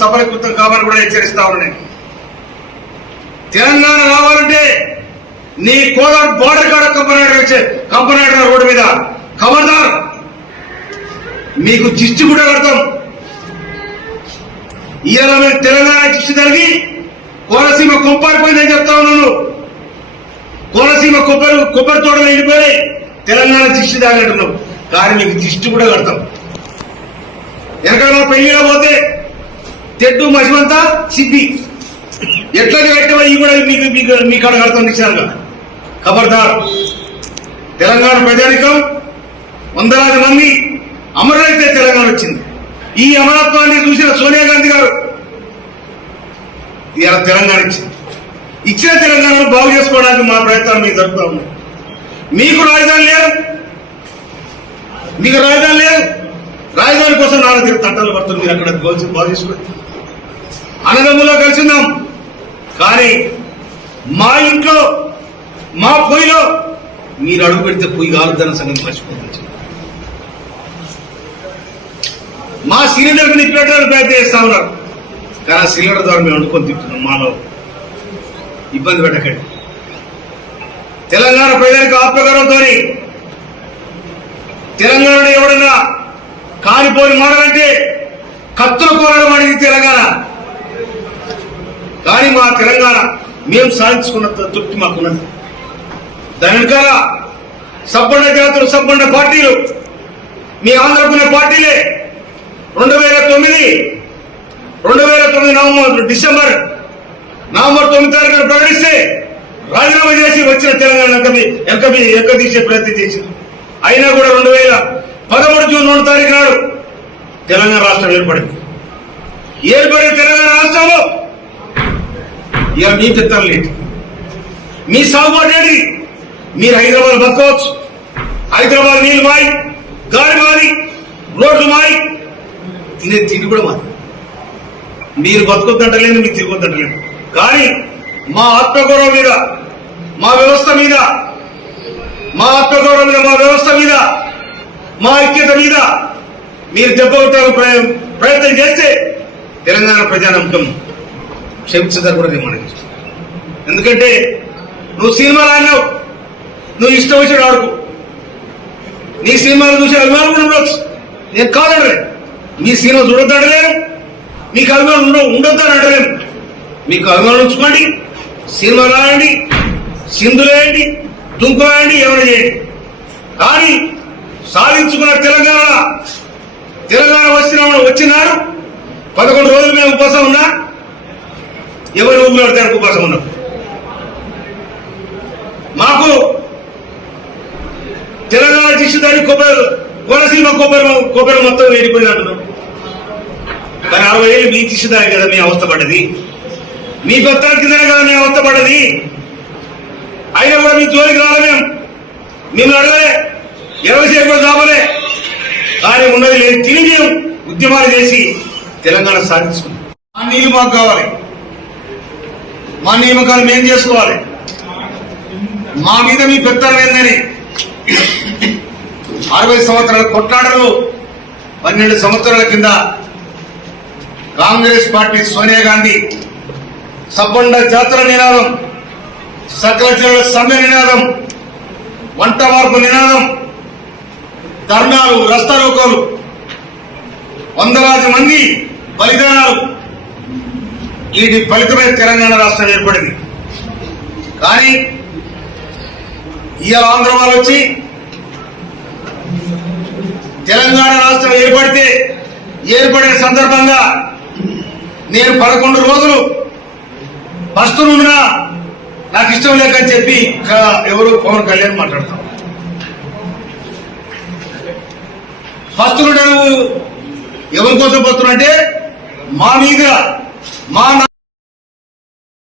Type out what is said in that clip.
సఫలీకృతం కావాలని కూడా హెచ్చరిస్తా ఉన్నాను. తెలంగాణ రావాలంటే నీ కోదాడు బోర్డర్ కాడ కంపనాడు రోడ్డు మీద ఖబర్దార్, మీకు దిష్టి కూడా కడతాం. ఇవాళ మీరు తెలంగాణ దిష్టి జరిగి కోనసీమ కొప్పారిపోయిందని చెప్తా ఉన్నాను. కోనసీమ కొబ్బరి తోటలు వెళ్ళిపోయి తెలంగాణ దిష్టి తాగంటున్నాం, కానీ మీకు దిష్టి కూడా కడతాం. వెనకాల మా పెళ్లిగా పోతే తెడ్డు మసిమంతా సిద్ధి ఎట్లా కట్టావో ఇవి కూడా మీకు అక్కడ కడతాం నిశ్చయంగా. ఖబర్దార్, తెలంగాణ ప్రజానికం వందలాది మంది అమరులైతే తెలంగాణ వచ్చింది. ఈ అమరత్వాన్ని చూసిన సోనియా గాంధీ గారు ఇలా తెలంగాణ ఇచ్చిన తెలంగాణను బాగు చేసుకోవడానికి మా ప్రయత్నాలు మీకు జరుపుతా ఉన్నాయి. మీకు రాజధాని లేదు, రాజధాని కోసం నాలుగు తట్టలు పడుతుంది. మీరు అక్కడ బాగు చేసుకోండి, అన్నదమ్ములో కలిసిందాం. కానీ మా ఇంట్లో మా పొయ్యిలో మీరు అడుగు పెడితే పొయ్యి కాలుద్దన్న సంగతి మర్చిపోతుంది. మా సిలిండర్కి నిప్పెట్టడానికి ప్రయత్నం చేస్తా ఉన్నారు, కానీ ఆ సిలిండర్ ద్వారా మేము వండుకొని తింటున్నాం. మాలో ఇబ్బంది పెట్టకండి. తెలంగాణ ప్రజలకు ఆత్మగౌరవంతో తెలంగాణలో ఎవడన్నా కానిపోని మాడాలంటే కత్తుల కోరడం అనేది తెలంగాణ. కానీ మా తెలంగాణ మేము సాధించుకున్న తృప్తి మాకున్నది. దాని వెనకాల సబ్బండ జాతులు, సబ్బండ పార్టీలు, మీ ఆంధ్రకునే పార్టీలే 2009 డిసెంబర్ 9 తారీఖున ప్రకటిస్తే రాజీనామా చేసి వచ్చిన తెలంగాణ ఎంక తీసే ప్రయత్నం చేసింది. అయినా కూడా 2013 జూన్ 1 తారీఖు నాడు తెలంగాణ రాష్ట్రం ఏర్పడింది. తెలంగాణ రాష్ట్రంలో ఇక మీ పెత్తనం లేదు, మీ సాగుబాటు ఏంటి? మీరు హైదరాబాద్ బతకవచ్చు, హైదరాబాద్ నీళ్ళు మాయి, గాలి మాది, రోడ్లు మాయి, తినే తిండి కూడా మాది. మీరు బతుకొద్దంటలేదు, మీరు తిరగొద్దంటలేదు. కానీ మా ఆత్మగౌరవం మీద, మా వ్యవస్థ మీద, మా వ్యవస్థ మీద, మా ఐక్యత మీద మీరు దెబ్బ కొట్టాలని ప్రయత్నం చేస్తే తెలంగాణ ప్రజానమ్మకం క్షమించదని కూడా నేను మనకి. ఎందుకంటే నువ్వు సినిమాలు ఆడినావు, నువ్వు ఇష్టం వచ్చిన ఆడుకు, నీ సినిమాలు చూసే అభిమానులు కూడా ఉండొచ్చు, నేను కాదండి. మీ సినిమా చూడొద్దంటలేను, మీకు అభిమానులు ఉండొద్దని అంటలేను. మీకు అభిమానులు ఉంచుకోండి, సినిమాలు ఆడండి, సింధులేయండి, దుంకులాయండి, ఏమైనా చేయండి. కానీ సాధించుకున్న తెలంగాణ వచ్చినాడు 11 రోజులు మేము ఉపవాసం ఉన్నా, ఎవరు ఊపిరాడతానికి ఉపవాసం ఉన్నాం. మాకు తెలంగాణ దిశదారి కోనసీమ కొబ్బరి మొత్తం వేడిపోయినట్టున్నాం. కానీ 60 ఏళ్ళు మీ దిశదారి కదా మీ అవస్థ పడ్డది, మీ పెత్తన కిందనే కదా మీ అవస్థ పడ్డది. అయినా కూడా మీ జోలికి రాలే, మిమ్మల్ని అడగలే, 20 సేపు కూడా కావాలే. కానీ ఉన్నది లేదు, తిరిగి ఉద్యమాలు చేసి తెలంగాణ సాధించుకున్నాం. మా నీళ్ళు మాకు కావాలి, మా నియామకాలు మేము చేసుకోవాలి. మా మీద మీ పెత్తనం ఏందని 60 సంవత్సరాల కొట్లాటలు 12 సంవత్సరాల కింద కాంగ్రెస్ పార్టీ సోనియా గాంధీ సబ్బండ జాతర నినాదం, సకల జనుల సమ్మె నినాదం, వంట మార్పు నినాదం, ధర్నాలు, రస్తారోకోలు, వందలాది మంది బలిదానాలు, వీటి ఫలితమే తెలంగాణ రాష్ట్రం ఏర్పడింది. కానీ ఇవాళ ఆంధ్ర వాళ్ళు వచ్చి తెలంగాణ రాష్ట్రం ఏర్పడిన సందర్భంగా నేను 11 రోజులు పస్తున్నా నాకు ఇష్టం లేకని చెప్పి ఎవరు పవన్ కళ్యాణ్ మాట్లాడతాం. పస్తులు ఎవరి కోసం పస్తులు అంటే మా మీద మా